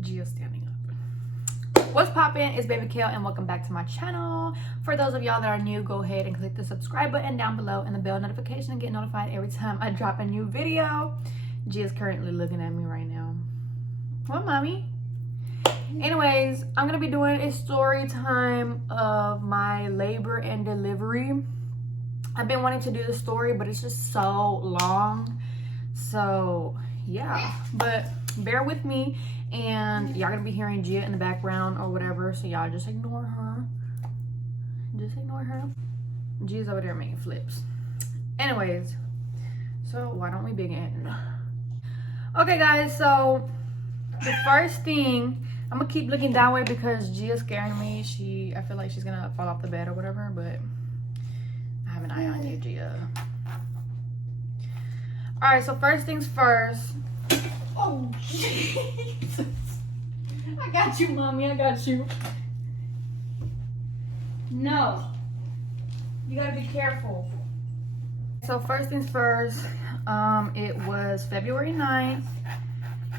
Gia standing up. What's poppin'? It's Baby Kale and welcome back to my channel. For those of y'all that are new, go ahead and click the subscribe button down below and the bell notification and get notified every time I drop a new video. Gia's currently looking at me right now. What, mommy? Anyways, I'm gonna be doing a story time of my labor and delivery. I've been wanting to do the story, but it's just so long. So yeah, but bear with me, and y'all gonna be hearing Gia in the background or whatever, so y'all just ignore her. Just ignore her. Gia's over there making flips. Anyways, so why don't we begin? Okay guys, so the first thing, I'm gonna keep looking that way because Gia's scaring me. I feel like she's gonna fall off the bed or whatever, but I have an eye on you, Gia. All right, so first things first. Oh, Jesus. I got you, mommy, I got you. No, you gotta be careful. So first things first, it was February 9th,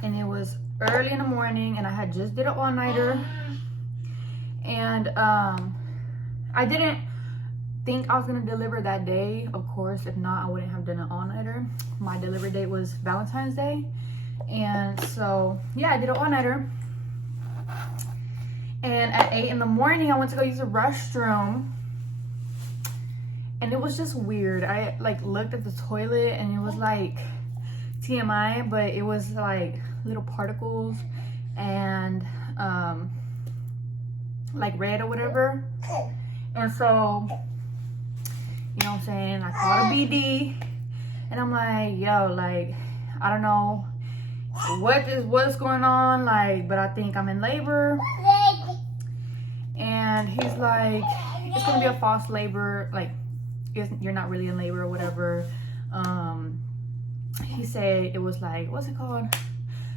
and it was early in the morning, and I had just did an all-nighter, and I didn't think I was gonna deliver that day. Of course, if not, I wouldn't have done an all-nighter. My delivery date was Valentine's Day, and so yeah, I did an all-nighter. And at 8 in the morning, I went to go use the restroom, and it was just weird. I like looked at the toilet, and it was like TMI, but it was like little particles and like red or whatever. And so, you know what I'm saying, I called a BD, and I'm like, yo, like, I don't know what's going on, like, but I think I'm in labor. And he's like, it's gonna be a false labor, like you're not really in labor or whatever. He said it was like, what's it called?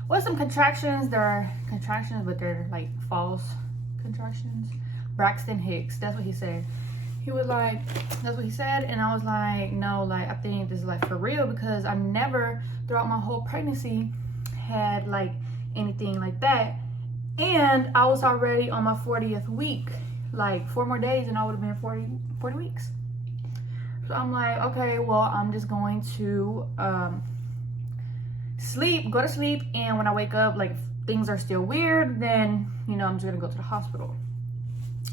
Well, some contractions. There are contractions, but they're like false contractions. Braxton Hicks, that's what he said. He was like, that's what he said, and I was like, no, like, I think this is like for real, because I never throughout my whole pregnancy had like anything like that. And I was already on my 40th week, like 4 more days and I would have been 40 weeks. So I'm like, okay, well, I'm just going to go to sleep, and when I wake up, like, things are still weird, then, you know, I'm just gonna go to the hospital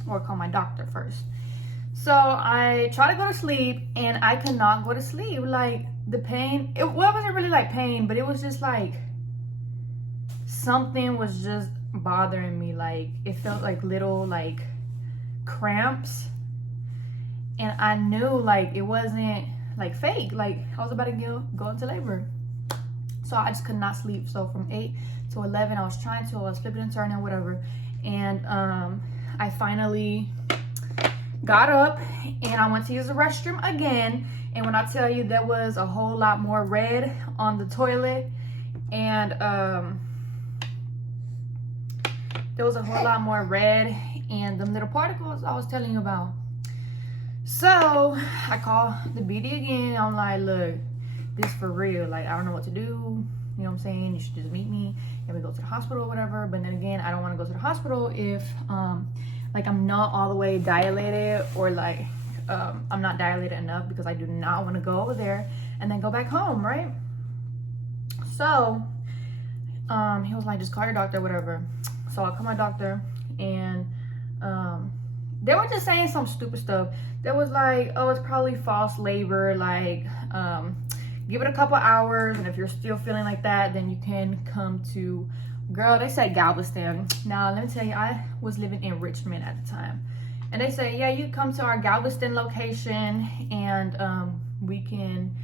or call my doctor first. So I try to go to sleep, and I could not go to sleep. Like, the pain, it wasn't really like pain, but it was just like something was just bothering me. Like, it felt like little like cramps, and I knew like it wasn't like fake, like I was about to go into labor. So I just could not sleep. So from 8 to 11, I was flipping and turning, whatever. And I finally got up, and I went to use the restroom again. And when I tell you, there was a whole lot more red on the toilet, and there was a whole lot more red and them little particles I was telling you about. So I called the BD again. I'm like, look, this for real. Like, I don't know what to do. You know what I'm saying? You should just meet me and we go to the hospital or whatever. But then again, I don't want to go to the hospital if like I'm not all the way dilated, or like I'm not dilated enough, because I do not want to go over there and then go back home, right? So he was like, just call your doctor, whatever. So I called my doctor, and they were just saying some stupid stuff. They was like, oh, it's probably false labor, like give it a couple hours, and if you're still feeling like that, then you can come to, girl, they said Galveston. Now let me tell you, I was living in Richmond at the time, and they say, yeah, you come to our Galveston location, and you can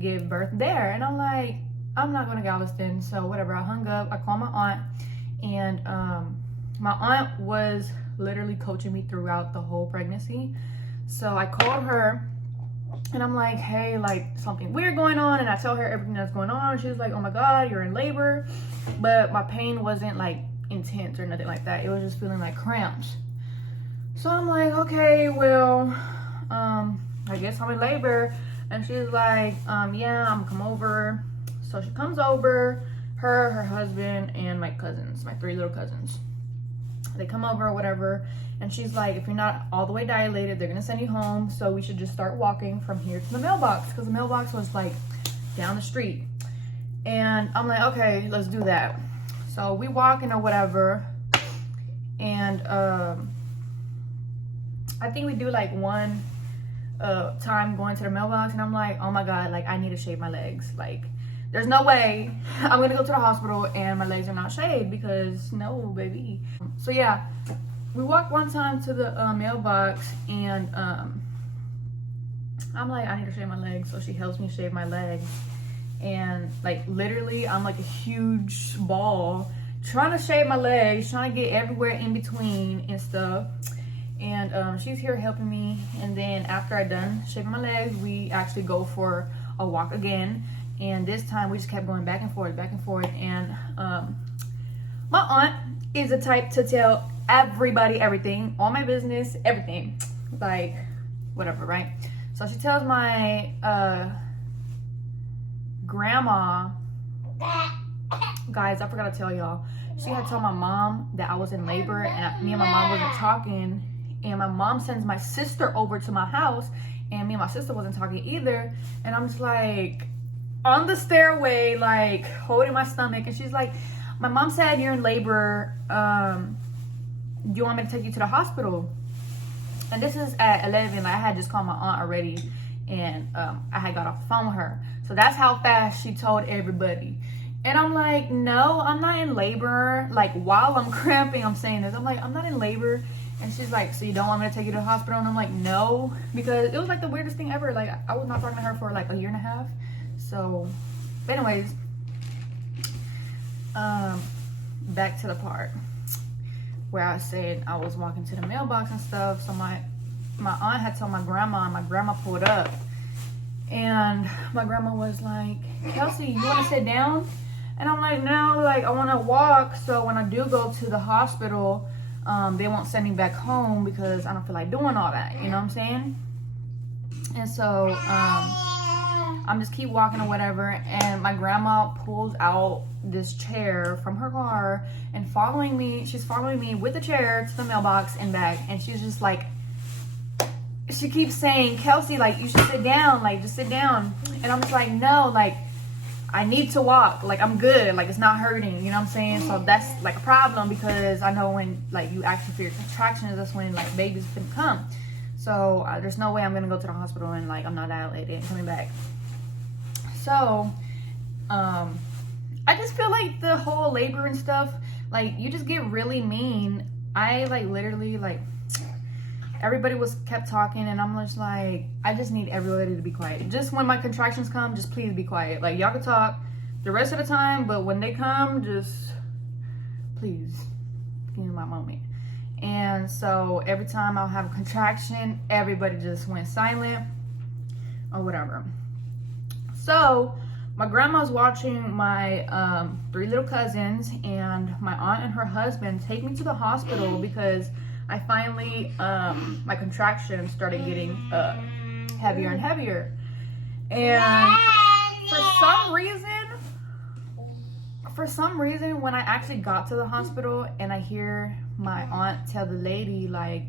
give birth there. And I'm like, I'm not going to Galveston. So whatever, I hung up. I called my aunt, and my aunt was literally coaching me throughout the whole pregnancy. So I called her, and I'm like, hey, like, something weird going on. And I tell her everything that's going on. She was like, oh my God, you're in labor. But my pain wasn't like intense or nothing like that. It was just feeling like cramps. So I'm like, okay, well, I guess I'm in labor. And she's like, yeah, I'm gonna come over. So she comes over. her husband, and my cousins, my 3 little cousins. They come over or whatever, and she's like, if you're not all the way dilated, they're gonna send you home, so we should just start walking from here to the mailbox, because the mailbox was like down the street. And I'm like, okay, let's do that. So we walking or whatever, and I think we do like one time going to the mailbox, and I'm like, oh my god, like I need to shave my legs. Like there's no way I'm gonna go to the hospital and my legs are not shaved, because no, baby. So yeah, we walked one time to the mailbox, and I'm like, I need to shave my legs, so she helps me shave my legs. And like literally I'm like a huge ball trying to shave my legs, trying to get everywhere in between and stuff. And she's here helping me. And then after I done shaving my legs, we actually go for a walk again. And this time we just kept going back and forth. And my aunt is the type to tell everybody everything, all my business, everything, like whatever, right? So she tells my grandma, guys, I forgot to tell y'all, she had told my mom that I was in labor, and me and my mom wasn't talking, and my mom sends my sister over to my house, and me and my sister wasn't talking either. And I'm just like on the stairway, like holding my stomach, and she's like, my mom said you're in labor, do you want me to take you to the hospital? And this is at 11. Like I had just called my aunt already, and I had got off the phone with her. So that's how fast she told everybody. And I'm like, no, I'm not in labor. Like while I'm cramping, I'm saying this. I'm like, I'm not in labor. And she's like, so you don't want me to take you to the hospital? And I'm like, no, because it was like the weirdest thing ever. Like I was not talking to her for like a year and a half. So anyways, back to the part where I said I was walking to the mailbox and stuff. So my aunt had told my grandma, and my grandma pulled up, and my grandma was like, Kelsey, you want to sit down? And I'm like, no, like I want to walk, so when I do go to the hospital, they won't send me back home because I don't feel like doing all that, you know what I'm saying? And so I'm just keep walking or whatever, and my grandma pulls out this chair from her car and she's following me with the chair to the mailbox and back, and she's just like, she keeps saying, Kelsey, like you should sit down, like just sit down. And I'm just like, no, like I need to walk, like I'm good, like it's not hurting, you know what I'm saying? So that's like a problem, because I know when like you actually feel your contractions, that's when like babies can come. So there's no way I'm gonna go to the hospital and like I'm not dilated and coming back. So I just feel like the whole labor and stuff, like you just get really mean. I like literally like everybody kept talking, and I'm just like, I just need everybody to be quiet. Just when my contractions come, just please be quiet. Like y'all can talk the rest of the time, but when they come, just please give me my moment. And so every time I'll have a contraction, everybody just went silent or whatever. So my grandma's watching my 3 little cousins, and my aunt and her husband take me to the hospital because I finally, my contractions started getting heavier and heavier. And for some reason, when I actually got to the hospital and I hear my aunt tell the lady, like,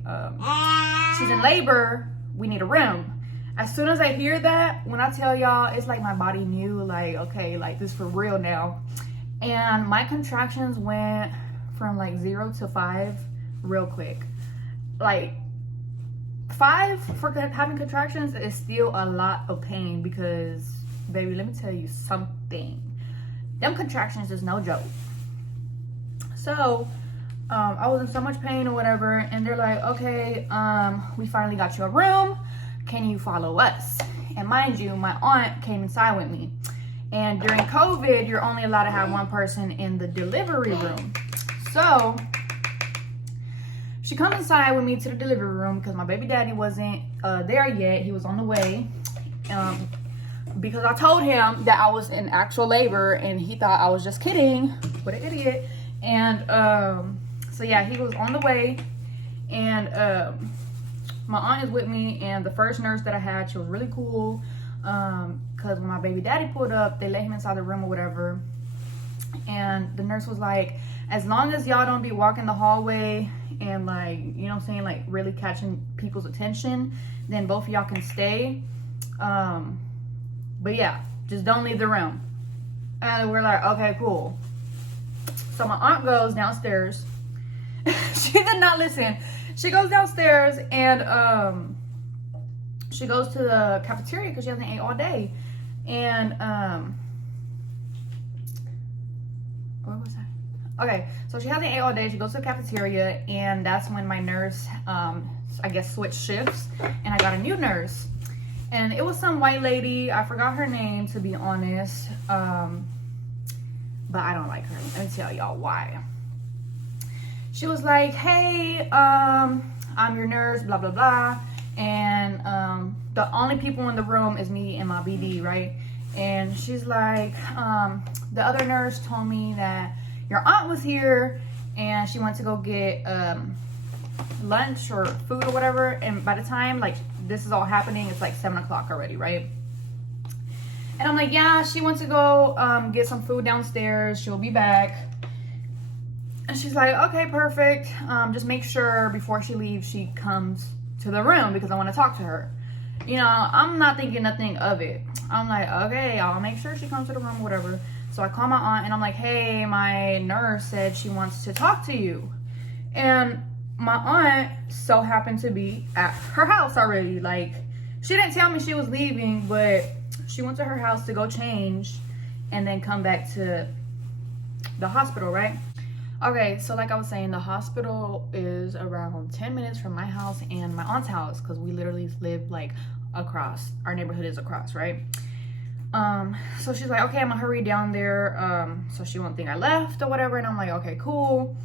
she's in labor, we need a room. As soon as I hear that, when I tell y'all, it's like my body knew, like, okay, like this for real now. And my contractions went from like 0 to 5 real quick. Like 5 for having contractions is still a lot of pain, because baby, let me tell you something, them contractions is no joke. So I was in so much pain or whatever, and they're like, okay, we finally got you a room, can you follow us? And mind you, my aunt came inside with me, and during COVID you're only allowed to have one person in the delivery room. So she comes inside with me to the delivery room because my baby daddy wasn't there yet. He was on the way, because I told him that I was in actual labor, and he thought I was just kidding. What an idiot. And so yeah, he was on the way, and my aunt is with me, and the first nurse that I had, she was really cool, because when my baby daddy pulled up, they let him inside the room or whatever. And the nurse was like, as long as y'all don't be walking the hallway and like, you know what I'm saying, like really catching people's attention, then both of y'all can stay. But yeah, just don't leave the room. And we're like, okay, cool. So my aunt goes downstairs. She did not listen. She goes downstairs and she goes to the cafeteria because she hasn't ate all day. And where was I? Okay, so she hasn't ate all day. She goes to the cafeteria, and that's when my nurse, I guess, switched shifts, and I got a new nurse. And it was some white lady. I forgot her name, to be honest. But I don't like her. Let me tell y'all why. She was like, hey, I'm your nurse, blah, blah, blah. And the only people in the room is me and my BD, right? And she's like, the other nurse told me that your aunt was here and she went to go get lunch or food or whatever. And by the time like this is all happening, it's like 7 o'clock already, right? And I'm like, yeah, she went to go get some food downstairs. She'll be back. And she's like, okay, perfect. Just make sure before she leaves, she comes to the room because I want to talk to her. You know, I'm not thinking nothing of it. I'm like, okay, I'll make sure she comes to the room, whatever. So I call my aunt and I'm like, hey, my nurse said she wants to talk to you. And my aunt so happened to be at her house already. Like, she didn't tell me she was leaving, but she went to her house to go change and then come back to the hospital, right? Okay, so like I was saying, the hospital is around 10 minutes from my house and my aunt's house because we literally live like across. Our neighborhood is across, right? So she's like, okay, I'm gonna hurry down there so she won't think I left or whatever. And I'm like, okay, cool.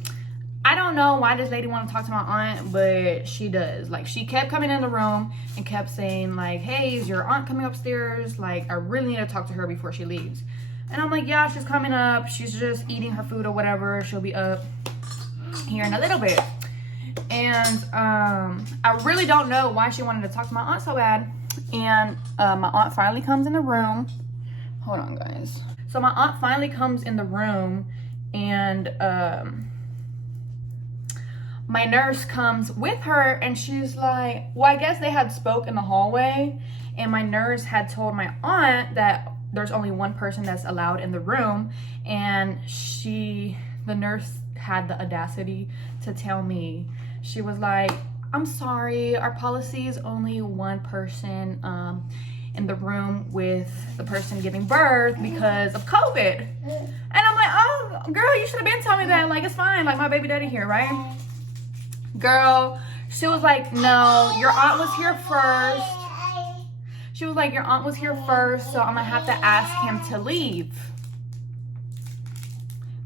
I don't know why this lady want to talk to my aunt, but she does. Like, she kept coming in the room and kept saying like, hey, is your aunt coming upstairs? Like, I really need to talk to her before she leaves. And I'm like, yeah, she's coming up. She's just eating her food or whatever. She'll be up here in a little bit. And I really don't know why she wanted to talk to my aunt so bad. And my aunt finally comes in the room. Hold on, guys. So my aunt finally comes in the room and my nurse comes with her and she's like, well, I guess they had spoke in the hallway. And my nurse had told my aunt that there's only one person that's allowed in the room. And the nurse had the audacity to tell me, she was like, I'm sorry, our policy is only one person in the room with the person giving birth because of COVID. And I'm like, oh, girl, you should have been telling me that. Like, it's fine, like my baby daddy here, right? Girl, she was like, no, your aunt was here first. She was like, your aunt was here first, so I'm gonna have to ask him to leave.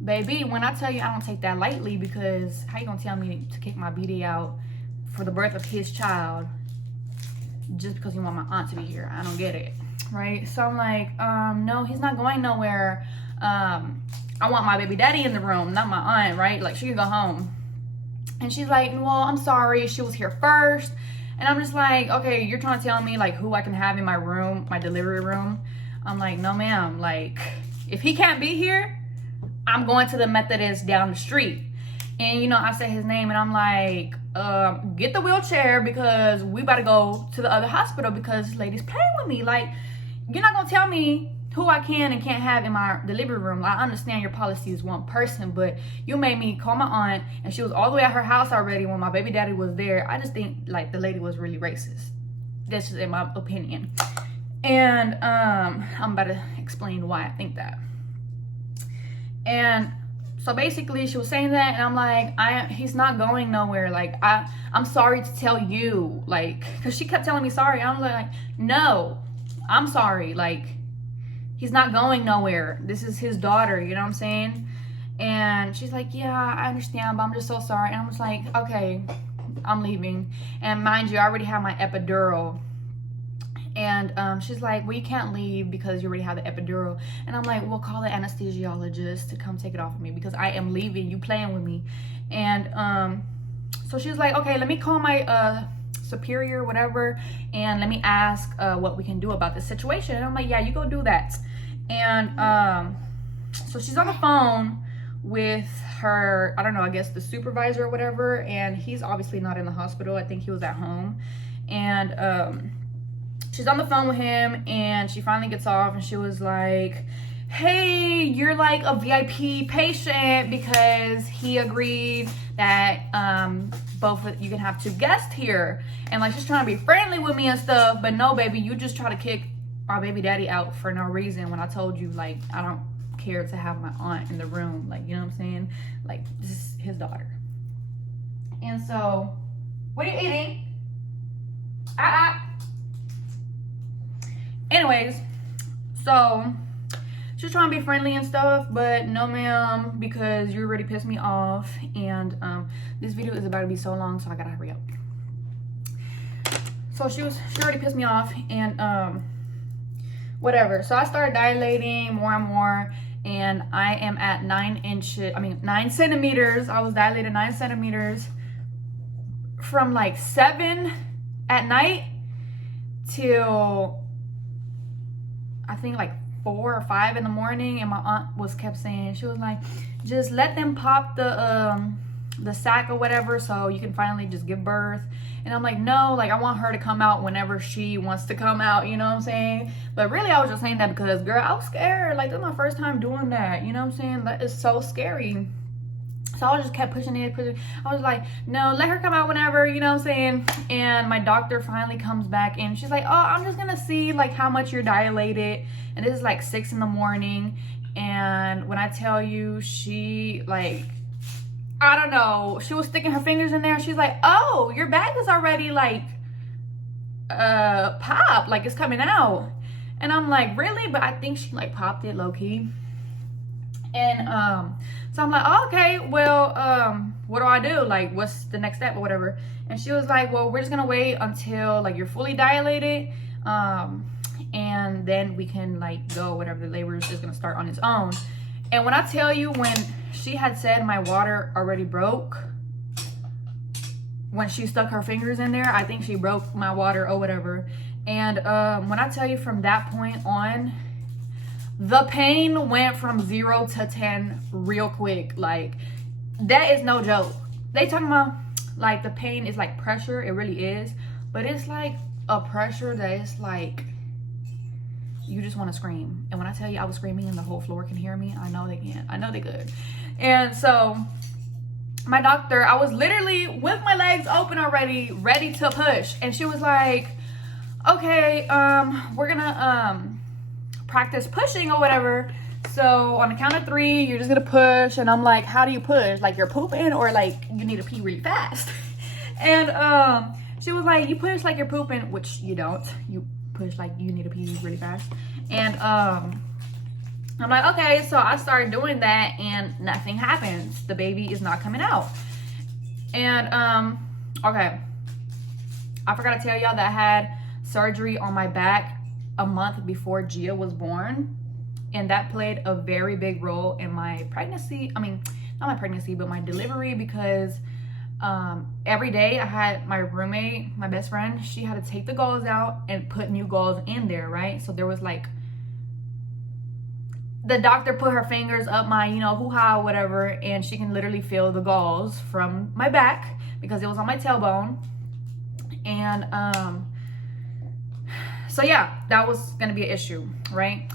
Baby, when I tell you I don't take that lightly, because how you gonna tell me to kick my BD out for the birth of his child just because you want my aunt to be here? I don't get it, right? So I'm like, no, he's not going nowhere. I want my baby daddy in the room, not my aunt, right? Like, she can go home. And she's like, well, I'm sorry, she was here first. And I'm just like, okay, you're trying to tell me like who I can have in my room, my delivery room? I'm like, no, ma'am. Like, if he can't be here, I'm going to the Methodist down the street. And, you know, I say his name and I'm like, get the wheelchair because we about to go to the other hospital because this lady's playing with me. Like, you're not going to tell me who I can and can't have in my delivery room. I understand your policy is one person, but you made me call my aunt and she was all the way at her house already when my baby daddy was there. I just think like the lady was really racist. That's just in my opinion. And I'm about to explain why I think that. And so basically she was saying that and I'm like, he's not going nowhere. Like, I'm sorry to tell you, like, because she kept telling me sorry. I'm like, no, I'm sorry. Like, he's not going nowhere. This is his daughter, you know what I'm saying? And she's like, yeah, I understand, but I'm just so sorry. And I'm just like, okay, I'm leaving. And mind you, I already have my epidural. And she's like, well, you can't leave because you already have the epidural. And I'm like, well, call the anesthesiologist to come take it off of me because I am leaving. You playing with me. And so she's like, okay, let me call my superior, whatever, and let me ask what we can do about this situation. And I'm like, yeah, you go do that. And So she's on the phone with her, I don't know, I guess the supervisor or whatever, and he's obviously not in the hospital. I think he was at home. And she's on the phone with him, and she finally gets off, and she was like, hey, you're like a VIP patient, because he agreed that you can have 2 guests here. And like, she's trying to be friendly with me and stuff, but no, baby, you just try to kick my baby daddy out for no reason, when I told you, like, I don't care to have my aunt in the room. Like, you know what I'm saying? Like, this is his daughter. And so, what are you eating? Anyways, so she's trying to be friendly and stuff, but no ma'am, because you already pissed me off. And this video is about to be so long, so I gotta hurry up. So she already pissed me off, and whatever. So I started dilating more and more, and I am at 9 centimeters. I was dilated 9 centimeters from like 7 at night till I think like 4 or 5 in the morning. And my aunt kept saying, she was like, just let them pop the sac or whatever, so you can finally just give birth. And I'm like, no, like, I want her to come out whenever she wants to come out, you know what I'm saying? But really, I was just saying that because, girl, I was scared. Like, this is my first time doing that, you know what I'm saying? That is so scary. So I just kept pushing it. I was like, no, let her come out whenever, you know what I'm saying? And my doctor finally comes back, and she's like, oh, I'm just gonna see like how much you're dilated. And this is like 6 in the morning. And when I tell you, she like, I don't know, she was sticking her fingers in there. She's like, oh, your bag is already like popped, like it's coming out. And I'm like, really? But I think she like popped it low-key. And so I'm like, oh, okay, well, what do I do? Like, what's the next step or whatever? And she was like, well, we're just gonna wait until like you're fully dilated, and then we can like go, whatever, the labor is just gonna start on its own. And when I tell you, when she had said my water already broke, when she stuck her fingers in there, I think she broke my water or whatever. And when I tell you, from that point on, the pain went from 0 to 10 real quick. Like, that is no joke. They talking about like the pain is like pressure. It really is. But it's like a pressure that is like, you just want to scream. And when I tell you I was screaming and the whole floor can hear me, I know they can. I know they could. And so my doctor, I was literally with my legs open already, ready to push. And she was like, okay, we're gonna practice pushing or whatever. So on the count of 3, you're just gonna push. And I'm like, how do you push? Like, you're pooping, or like you need to pee really fast? And she was like, you push like you're pooping, which you don't. You push like you need to pee really fast. And I'm like, okay. So I started doing that, and nothing happens. The baby is not coming out. And okay, I forgot to tell y'all that I had surgery on my back a month before Gia was born, and that played a very big role in my pregnancy. I mean, not my pregnancy, but my delivery, because every day I had my roommate, my best friend, she had to take the gauze out and put new gauze in there, right? So there was like, the doctor put her fingers up my, you know, hoo-ha, whatever, and she can literally feel the gauze from my back because it was on my tailbone. And so yeah, that was gonna be an issue, right?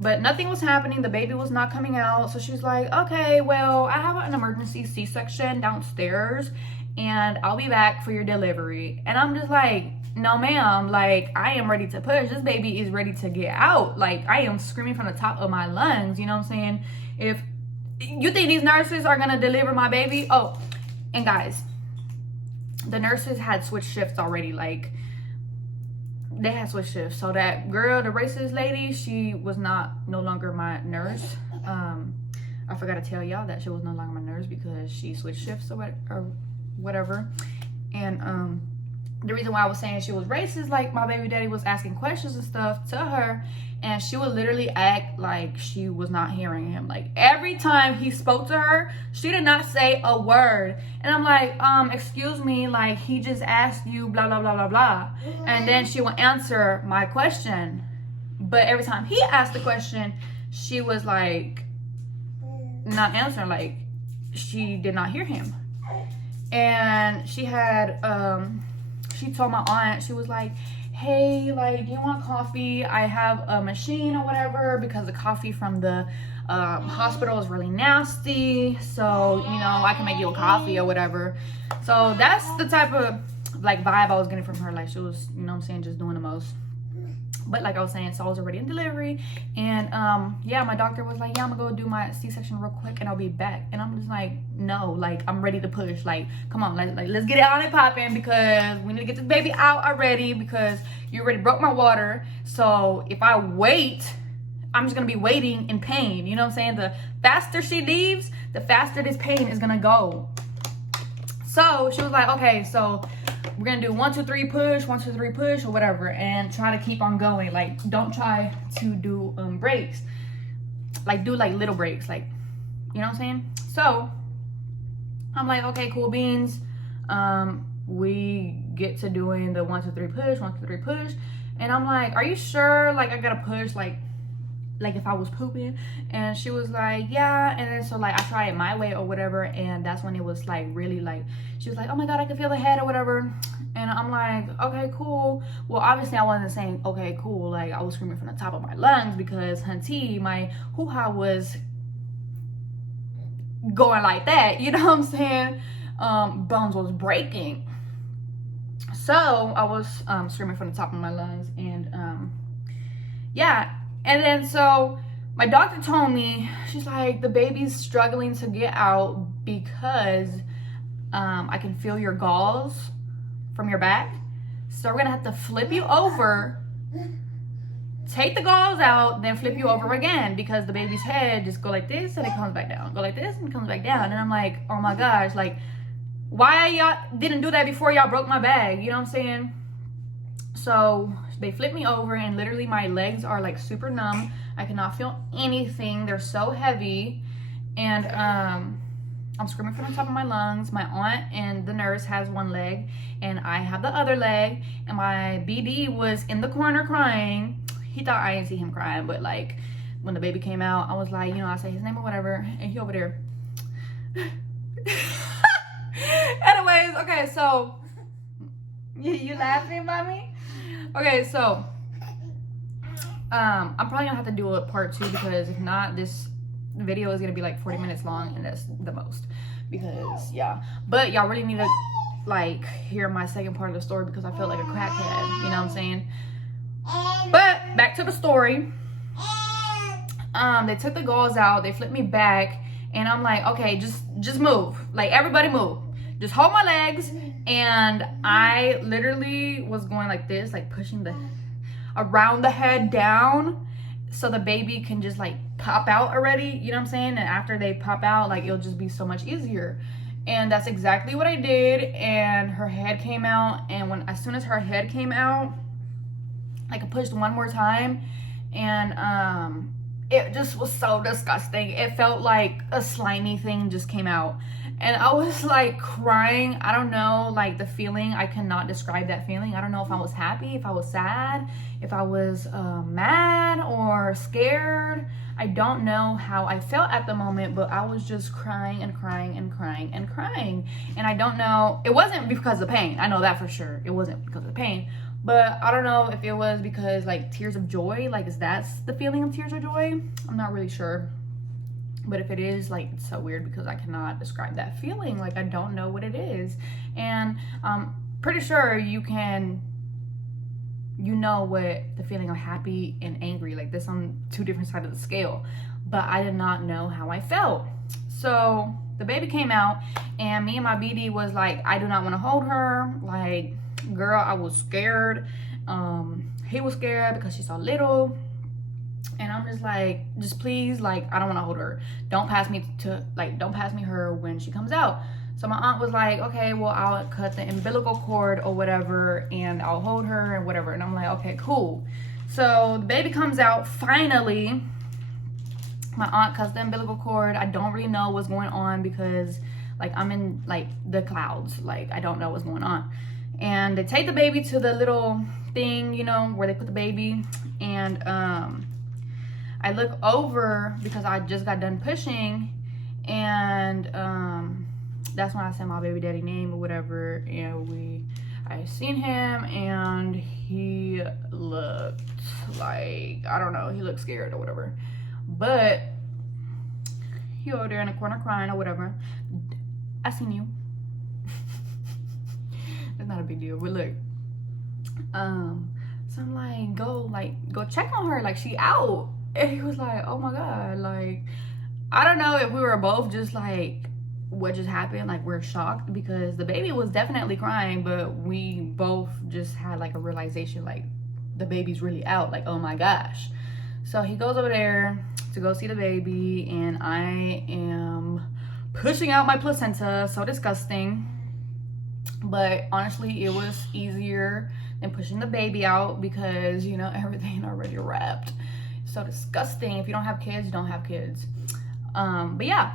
But nothing was happening. The baby was not coming out. So she was like, okay, well, I have an emergency C-section downstairs, and I'll be back for your delivery. And I'm just like, no, ma'am, like, I am ready to push. This baby is ready to get out. Like, I am screaming from the top of my lungs, you know what I'm saying? If you think these nurses are gonna deliver my baby? Oh, and guys, the nurses had switched shifts already. Like, they had switched shifts. So that girl, the racist lady, she was no longer my nurse. I forgot to tell y'all that she was no longer my nurse because she switched shifts or whatever. And the reason why I was saying she was racist, like, my baby daddy was asking questions and stuff to her, and she would literally act like she was not hearing him. Like, every time he spoke to her, she did not say a word. And I'm like, excuse me, like, he just asked you blah blah blah blah blah. And then she would answer my question, but every time he asked the question, she was like not answering, like she did not hear him. And she had she told my aunt, she was like, hey, like, do you want coffee? I have a machine or whatever, because the coffee from the hospital is really nasty, so you know, I can make you a coffee or whatever. So that's the type of like vibe I was getting from her. Like, she was, you know what I'm saying, just doing the most. But like I was saying, so I was already in delivery, and yeah, my doctor was like, yeah, I'm gonna go do my C-section real quick and I'll be back. And I'm just like, no, like, I'm ready to push. Like, come on, like let's get it on and popping, because we need to get this baby out already, because you already broke my water. So if I wait, I'm just gonna be waiting in pain. You know what I'm saying? The faster she leaves, the faster this pain is gonna go. So she was like, okay, so we're gonna do 1, 2, 3 push, 1, 2, 3 push, or whatever, and try to keep on going. Like, don't try to do breaks. Like, do like little breaks, like, you know what I'm saying? So I'm like, okay, cool beans. We get to doing the 1, 2, 3 push, 1, 2, 3 push, and I'm like, are you sure? Like, I gotta push like if I was pooping? And she was like, yeah. And then so like I tried it my way or whatever, and that's when it was like really like, she was like, oh my god, I can feel the head or whatever. And I'm like, okay, cool. Well, obviously I wasn't saying okay, cool, like I was screaming from the top of my lungs, because hunty, my hoo-ha was going like that, you know what I'm saying? Bones was breaking. So I was screaming from the top of my lungs, and yeah. And then so my doctor told me, she's like, the baby's struggling to get out because I can feel your galls from your back. So we're gonna have to flip you over, take the galls out, then flip you over again, because the baby's head just go like this and it comes back down, go like this and it comes back down. And I'm like, oh my gosh, like, why y'all didn't do that before y'all broke my bag? You know what I'm saying? So they flipped me over, and literally my legs are like super numb. I cannot feel anything. They're so heavy. And I'm screaming from the top of my lungs. My aunt and the nurse has one leg, and I have the other leg. And my BD was in the corner crying. He thought I didn't see him crying, but like when the baby came out, I was like, you know, I say his name or whatever, and he over there. Anyways, okay, so you laughing, mommy? Okay, so I'm probably gonna have to do a part 2, because if not, this video is gonna be like 40 minutes long, and that's the most, because yeah. But y'all really need to like hear my second part of the story, because I felt like a crackhead, you know what I'm saying? But back to the story. They took the gauze out, they flipped me back, and I'm like, okay, just move, like everybody move, just hold my legs. And I literally was going like this, like pushing around the head down, so the baby can just like pop out already, you know what I'm saying? And after they pop out, like, it'll just be so much easier. And that's exactly what I did. And her head came out, and as soon as her head came out, like, I pushed one more time, and it just was so disgusting. It felt like a slimy thing just came out, and I was like crying. I don't know, like, the feeling, I cannot describe that feeling. I don't know if I was happy, if I was sad, if I was mad or scared. I don't know how I felt at the moment, but I was just crying and crying and crying and crying. And I don't know, it wasn't because of pain, I know that for sure. It wasn't because of the pain, but I don't know if it was because, like, tears of joy, like, is that the feeling of tears of joy? I'm not really sure. But if it is, like, it's so weird because I cannot describe that feeling. Like, I don't know what it is. And I'm pretty sure you know what the feeling of happy and angry, like, this on two different sides of the scale. But I did not know how I felt. So the baby came out, and me and my BD was like, I do not want to hold her. Like, girl, I was scared. He was scared because she's so little. And I'm just like, just please, like, I don't want to hold her. Don't pass me her when she comes out. So my aunt was like, okay, well, I'll cut the umbilical cord or whatever, and I'll hold her and whatever. And I'm like, okay, cool. So the baby comes out finally. My aunt cuts the umbilical cord. I don't really know what's going on because, like, I'm in, like, the clouds. Like, I don't know what's going on. And they take the baby to the little thing, you know, where they put the baby. And I look over because I just got done pushing, and that's when I said my baby daddy name or whatever, and I seen him, and he looked like, I don't know, he looked scared or whatever, but he over there in the corner crying or whatever. I seen you. It's not a big deal, but look, so I'm like, go check on her, like she out. And he was like, oh my God, like, I don't know if we were both just like, what just happened, like we're shocked, because the baby was definitely crying, but we both just had like a realization, like the baby's really out, like oh my gosh. So he goes over there to go see the baby, and I am pushing out my placenta. So disgusting, but honestly it was easier than pushing the baby out, because you know everything already wrapped. So disgusting. If you don't have kids, you don't have kids. But yeah,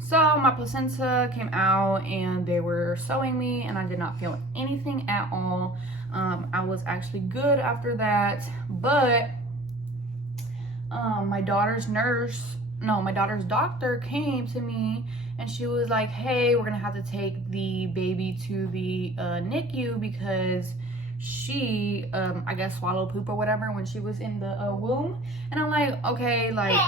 so my placenta came out and they were sewing me, and I did not feel anything at all. I was actually good after that, but my daughter's doctor came to me, and she was like, hey, we're gonna have to take the baby to the NICU because she I guess swallowed poop or whatever when she was in the womb. And I'm like, okay, like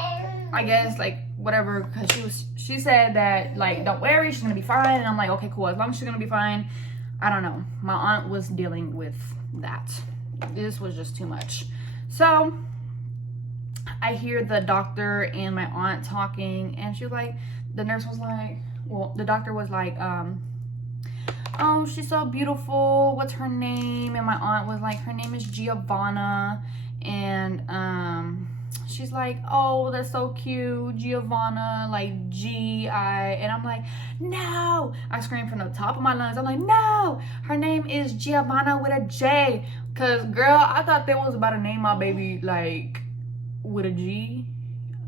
I guess like whatever, because she said that like don't worry, she's gonna be fine. And I'm like, okay, cool, as long as she's gonna be fine. I don't know, my aunt was dealing with that. This was just too much. So I hear the doctor and my aunt talking, and she was like, the nurse was like, well, the doctor was like, oh, she's so beautiful, what's her name? And my aunt was like, her name is Giovanna. And she's like, oh, that's so cute, Giovanna, like G-I. And I'm like, no. I screamed from the top of my lungs. I'm like, no, her name is Giovanna with a J. Because girl, I thought they was about to name my baby like with a G.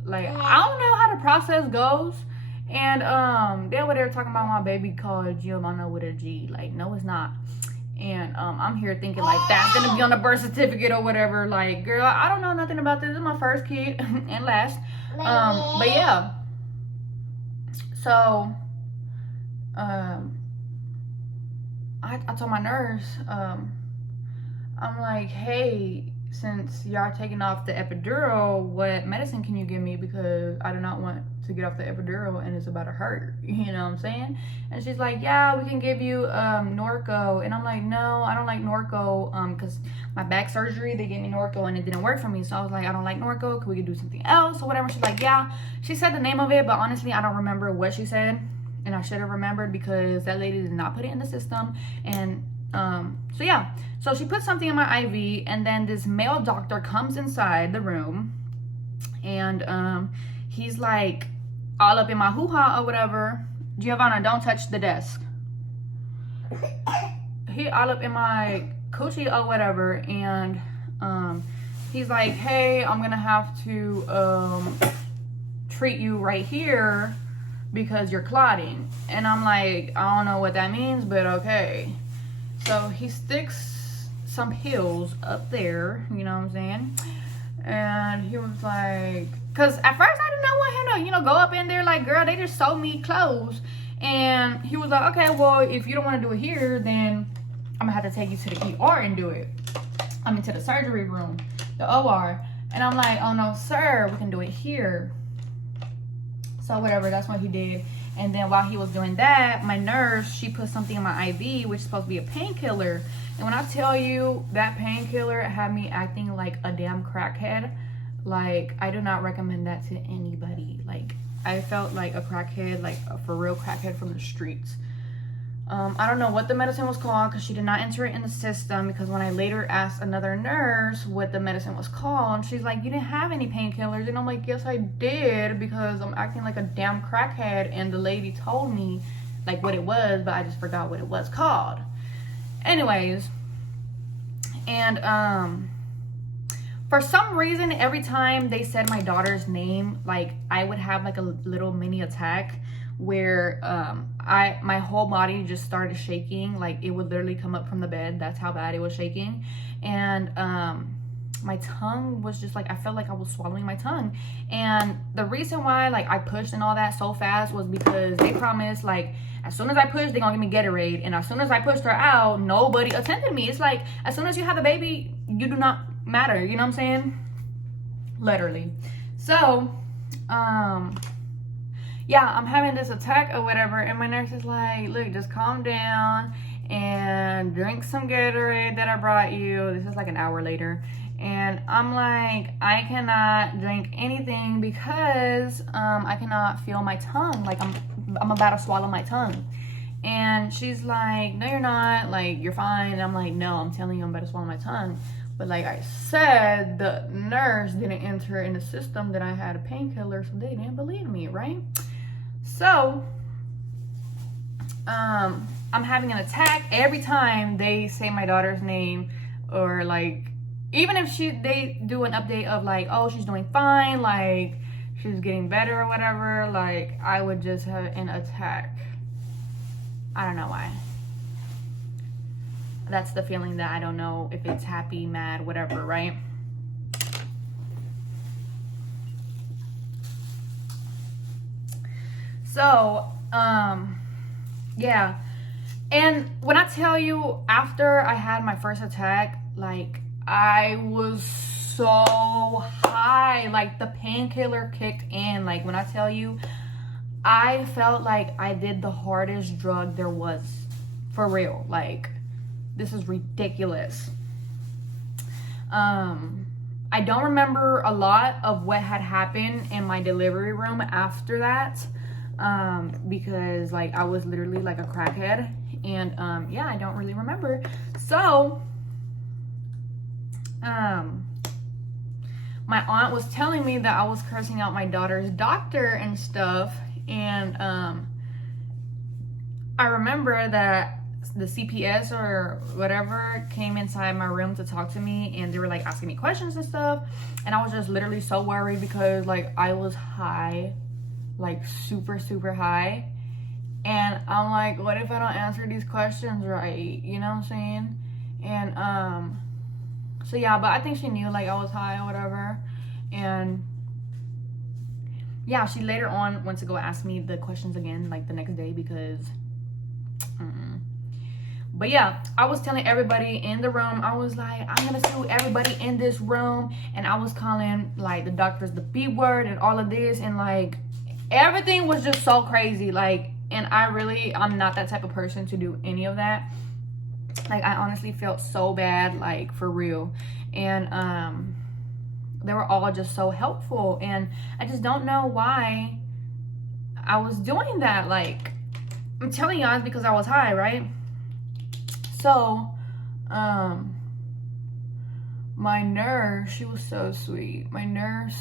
Like, I don't know how the process goes. And they were there talking about my baby called Giovanna with a G. Like, no, it's not. And I'm here thinking like that's gonna be on the birth certificate or whatever. Like, girl, I don't know nothing about this. This is my first kid and last. But yeah. So I told my nurse, I'm like, hey, since y'all taking off the epidural, what medicine can you give me? Because I do not want to get off the epidural and it's about to hurt. You know what I'm saying? And she's like, yeah, we can give you Norco. And I'm like, no, I don't like Norco, because my back surgery, they gave me Norco and it didn't work for me. So I was like, I don't like Norco. Could we do something else or whatever? She's like, yeah. She said the name of it, but honestly, I don't remember what she said. And I should have remembered because that lady did not put it in the system. And so yeah, so she put something in my IV, and then this male doctor comes inside the room, and he's like all up in my hoo-ha or whatever. Giovanna, don't touch the desk. He all up in my coochie or whatever, and he's like, hey, I'm gonna have to treat you right here because you're clotting. And I'm like, I don't know what that means, but okay. So he sticks some pills up there, you know what I'm saying? And he was like, because at first I didn't know what him to, go up in there like, girl, they just sold me clothes. And he was like, okay, well, if you don't want to do it here, then I'm going to have to take you to the ER and do it. I mean, to the surgery room, the OR. And I'm like, oh, no, sir, we can do it here. So whatever, that's what he did. And then while he was doing that, my nurse, she put something in my IV, which is supposed to be a painkiller. And when I tell you that painkiller had me acting like a damn crackhead, like, I do not recommend that to anybody. Like, I felt like a crackhead, like a for real crackhead from the streets. I don't know what the medicine was called because she did not enter it in the system, because when I later asked another nurse what the medicine was called, she's like, you didn't have any painkillers. And I'm like, yes, I did, because I'm acting like a damn crackhead, and the lady told me like what it was, but I just forgot what it was called. Anyways, and for some reason, every time they said my daughter's name, like I would have like a little mini attack where my whole body just started shaking. Like it would literally come up from the bed. That's how bad it was shaking. And my tongue was just like, I felt like I was swallowing my tongue. And the reason why like I pushed and all that so fast was because they promised like as soon as I pushed, they're gonna give me Gatorade. And as soon as I pushed her out, nobody attended me. It's like as soon as you have a baby, you do not matter, you know what I'm saying? Literally. So yeah, I'm having this attack or whatever, and my nurse is like, look, just calm down and drink some Gatorade that I brought you. This is like an hour later. And I'm like, I cannot drink anything because I cannot feel my tongue. Like I'm about to swallow my tongue. And she's like, no, you're not. Like, you're fine. And I'm like, no, I'm telling you, I'm about to swallow my tongue. But like I said, the nurse didn't enter in the system that I had a painkiller, so they didn't believe me, right? So, I'm having an attack every time they say my daughter's name, or like, even if they do an update of like, oh, she's doing fine, like she's getting better or whatever, like I would just have an attack. I don't know why. That's the feeling that I don't know if it's happy, mad, whatever, right? So, yeah. And when I tell you, after I had my first attack, like I was so high, like the painkiller kicked in. Like when I tell you, I felt like I did the hardest drug there was, for real. Like, this is ridiculous. I don't remember a lot of what had happened in my delivery room after that, because like I was literally like a crackhead, and yeah, I don't really remember. So my aunt was telling me that I was cursing out my daughter's doctor and stuff, and I remember that the CPS or whatever came inside my room to talk to me, and they were like asking me questions and stuff, and I was just literally so worried because like I was high, like super high, and I'm like, what if I don't answer these questions right, you know what I'm saying? And so yeah, but I think she knew like I was high or whatever. And yeah, she later on went to go ask me the questions again like the next day because but yeah, I was telling everybody in the room, I was like, I'm gonna sue everybody in this room, and I was calling like the doctors the B word and all of this, and like everything was just so crazy. Like, and I'm not that type of person to do any of that. Like, I honestly felt so bad, like for real. And they were all just so helpful, and I just don't know why I was doing that. Like, I'm telling you guys, because I was high, right? So, my nurse, she was so sweet. My nurse,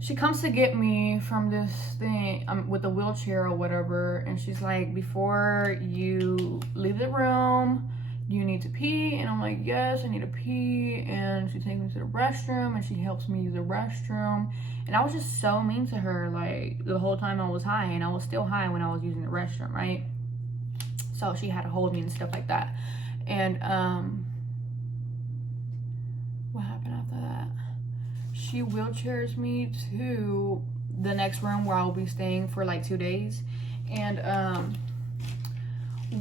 she comes to get me from this thing with a wheelchair or whatever, and she's like, before you leave the room, do you need to pee? And I'm like, yes, I need to pee. And she takes me to the restroom, and she helps me use the restroom. And I was just so mean to her, like the whole time I was high, and I was still high when I was using the restroom, right? So she had to hold me and stuff like that. And what happened after that? She wheelchairs me to the next room where I'll be staying for like 2 days. And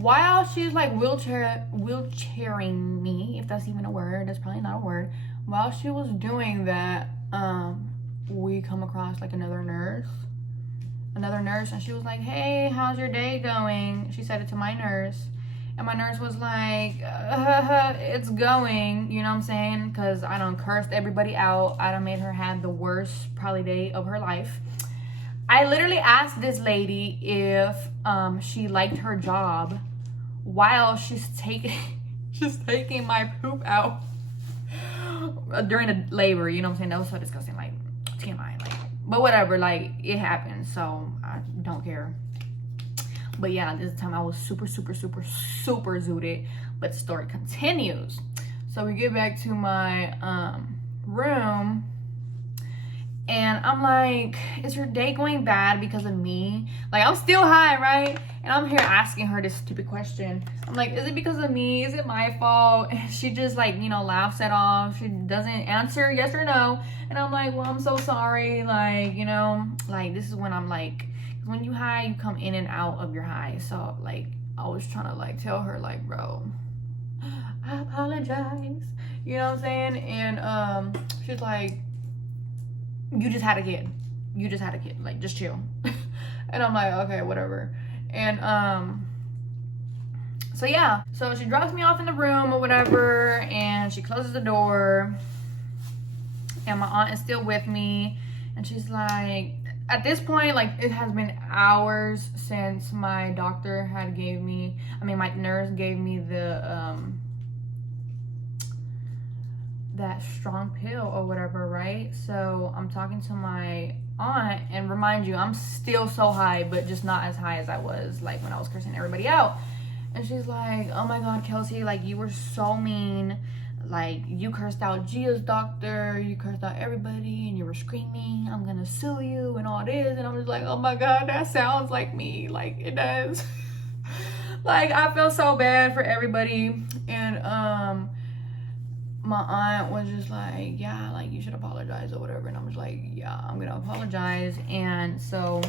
while she's like wheelchairing me, if that's even a word, that's probably not a word. While she was doing that, we come across like another nurse, and she was like, hey, how's your day going? She said it to my nurse, and my nurse was like, it's going, you know what I'm saying? Because I done cursed everybody out. I done made her have the worst probably day of her life. I literally asked this lady if she liked her job while she's taking my poop out during the labor, you know what I'm saying? That was so disgusting, like TMI, like, but whatever, like it happened, so I don't care. But yeah, this time I was super zooted. But the story continues. So we get back to my room, And I'm like, is her day going bad because of me? Like, I'm still high, right? And I'm here asking her this stupid question. I'm like, is it because of me? Is it my fault? And she just like, you know, laughs it off. She doesn't answer yes or no. And I'm like, well, I'm so sorry. Like, you know, like this is when I'm like, when you high, you come in and out of your high. So like, I was trying to like tell her like, bro, I apologize. You know what I'm saying? And she's like, you just had a kid. You just had a kid. Like, just chill. And I'm like, okay, whatever. And so yeah. So she drops me off in the room or whatever, and she closes the door. And my aunt is still with me. And she's like, at this point, like, it has been hours since my doctor had my nurse gave me the that strong pill or whatever, right? So I'm talking to my aunt, and remind you, I'm still so high, but just not as high as I was like when I was cursing everybody out. And she's like, oh my god, Kelsey, like, you were so mean. Like, you cursed out Gia's doctor, you cursed out everybody, and you were screaming, I'm gonna sue you and all this. And I'm just like, oh my god, that sounds like me. Like, it does. Like, I feel so bad for everybody. And my aunt was just like, yeah, like, you should apologize or whatever. And I'm just like, yeah, I'm gonna apologize. And so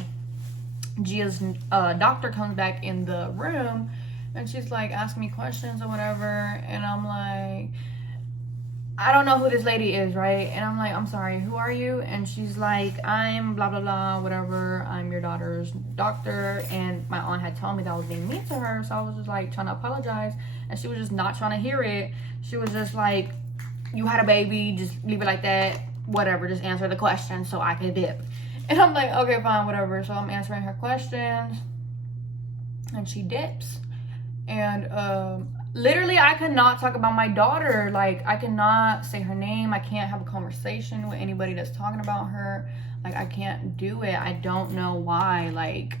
Gia's doctor comes back in the room, and she's like asking me questions or whatever. And I'm like, I don't know who this lady is, right? And I'm like, I'm sorry, who are you? And she's like, I'm blah blah blah, whatever, I'm your daughter's doctor. And my aunt had told me that I was being mean to her, so I was just like trying to apologize, and she was just not trying to hear it. She was just like, you had a baby, just leave it like that, whatever, just answer the question so I can dip. And I'm like, okay, fine, whatever. So I'm answering her questions, and she dips. And literally, I cannot talk about my daughter. Like, I cannot say her name. I can't have a conversation with anybody that's talking about her. Like, I can't do it. I don't know why. Like,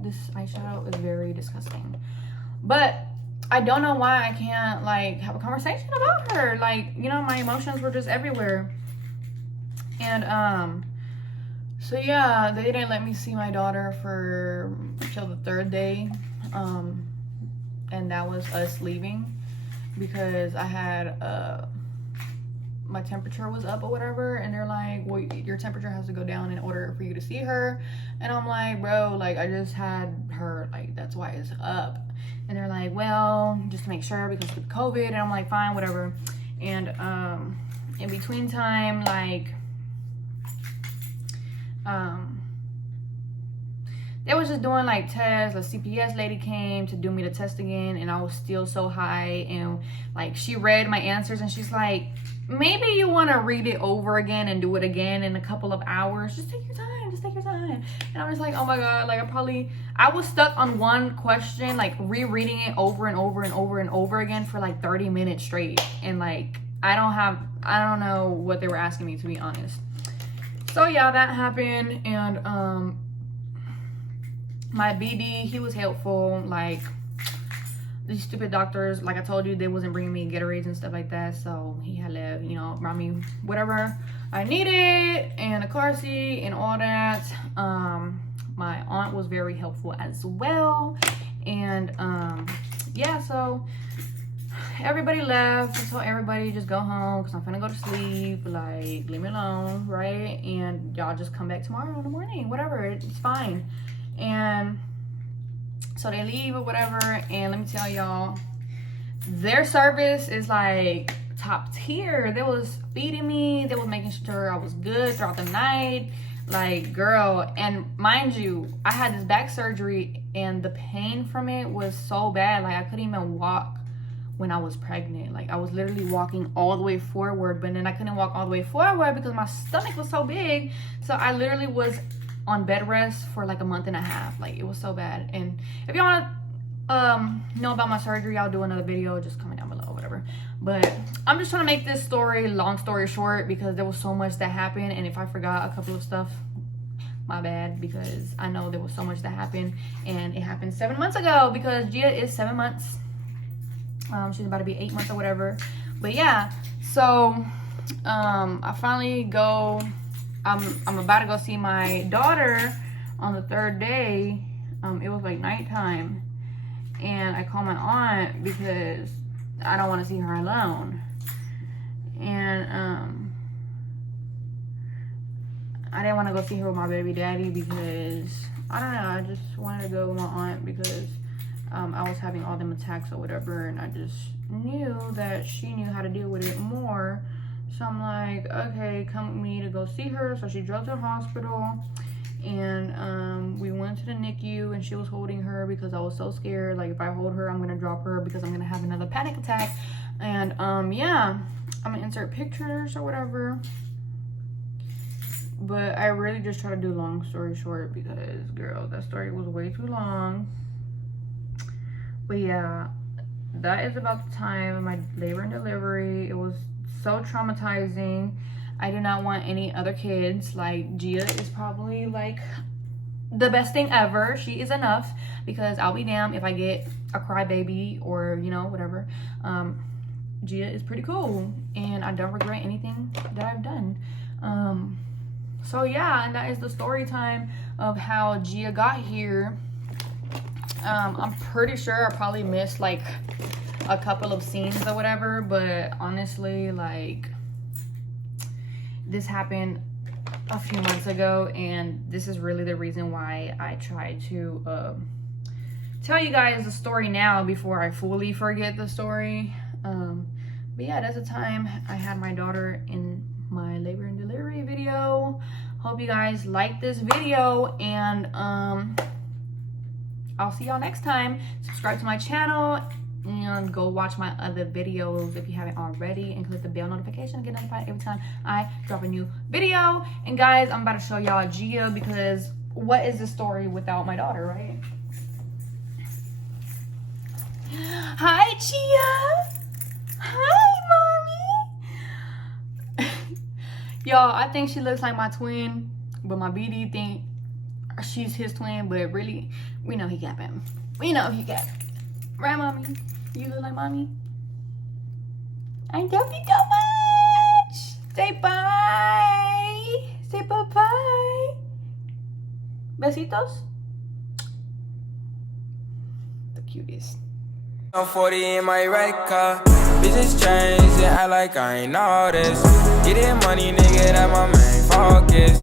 this eyeshadow is very disgusting. But I don't know why I can't, like, have a conversation about her. Like, you know, my emotions were just everywhere. And so yeah, they didn't let me see my daughter for till the 3rd day. And that was us leaving, because I had my temperature was up or whatever, and they're like, well, your temperature has to go down in order for you to see her. And I'm like, bro, like, I just had her, like, that's why it's up. And they're like, well, just to make sure because of COVID. And I'm like, fine, whatever. And in between time, like, they was just doing like tests. A CPS lady came to do me the test again, and I was still so high. And like, she read my answers, and she's like, maybe you want to read it over again and do it again in a couple of hours. Just take your time, just take your time. And I'm just like, oh my god, like, I was stuck on one question, like rereading it over and over and over and over again for like 30 minutes straight. And like, I don't know what they were asking me, to be honest. So yeah, that happened. And my BD, he was helpful. Like, these stupid doctors, like I told you, they wasn't bringing me Gatorades and stuff like that, so he had to, you know, brought me whatever I needed, and a car seat and all that. My aunt was very helpful as well. And yeah, so everybody left. I told everybody, just go home because I'm finna go to sleep. Like, leave me alone, right? And y'all just come back tomorrow in the morning, whatever, it's fine. And so they leave or whatever, and let me tell y'all, their service is like top tier. They was feeding me, they was making sure I was good throughout the night. Like, girl, and mind you, I had this back surgery, and the pain from it was so bad. Like, I couldn't even walk when I was pregnant. Like, I was literally walking all the way forward, but then I couldn't walk all the way forward because my stomach was so big. So I literally was on bed rest for like a month and a half. Like, it was so bad. And if y'all want to know about my surgery, I'll do another video. Just comment down below, whatever. But I'm just trying to make this story, long story short, because there was so much that happened. And if I forgot a couple of stuff, my bad, because I know there was so much that happened. And it happened 7 months ago, because Gia is 7 months. She's about to be 8 months or whatever. But yeah, so I finally go. I'm about to go see my daughter on the third day. It was like nighttime, and I call my aunt because I don't want to see her alone. And I didn't want to go see her with my baby daddy because I don't know. I just wanted to go with my aunt because I was having all them attacks or whatever, and I just knew that she knew how to deal with it more. So I'm like, okay, come with me to go see her. So she drove to the hospital, and we went to the NICU, and she was holding her because I was so scared. Like, if I hold her, I'm gonna drop her because I'm gonna have another panic attack. And yeah, I'm gonna insert pictures or whatever. But I really just try to do long story short because, girl, that story was way too long. But yeah, that is about the time of my labor and delivery. It was so traumatizing. I do not want any other kids. Like, Gia is probably like the best thing ever. She is enough because I'll be damned if I get a crybaby or, you know, whatever. Gia is pretty cool, and I don't regret anything that I've done. So yeah, and that is the story time of how Gia got here. I'm pretty sure I probably missed like a couple of scenes or whatever, but honestly, like, this happened a few months ago, and this is really the reason why I try to tell you guys the story now before I fully forget the story. But yeah, that's the time I had my daughter in my labor and delivery video. Hope you guys like this video, and I'll see y'all next time. Subscribe to my channel and go watch my other videos if you haven't already, and click the bell notification to get notified every time I drop a new video. And guys, I'm about to show y'all Gia, because what is the story without my daughter, right? Hi, Gia. Hi, mommy. Y'all, I think she looks like my twin, but my BD think she's his twin, but really, we know he got him. We know he got him. Right, mommy? You look like mommy? I love you so much. Say bye. Say bye-bye. Besitos. The cutest. I'm 40 in my right car. Business change, yeah, I like I ain't all this. Get that money, nigga, that my main focus.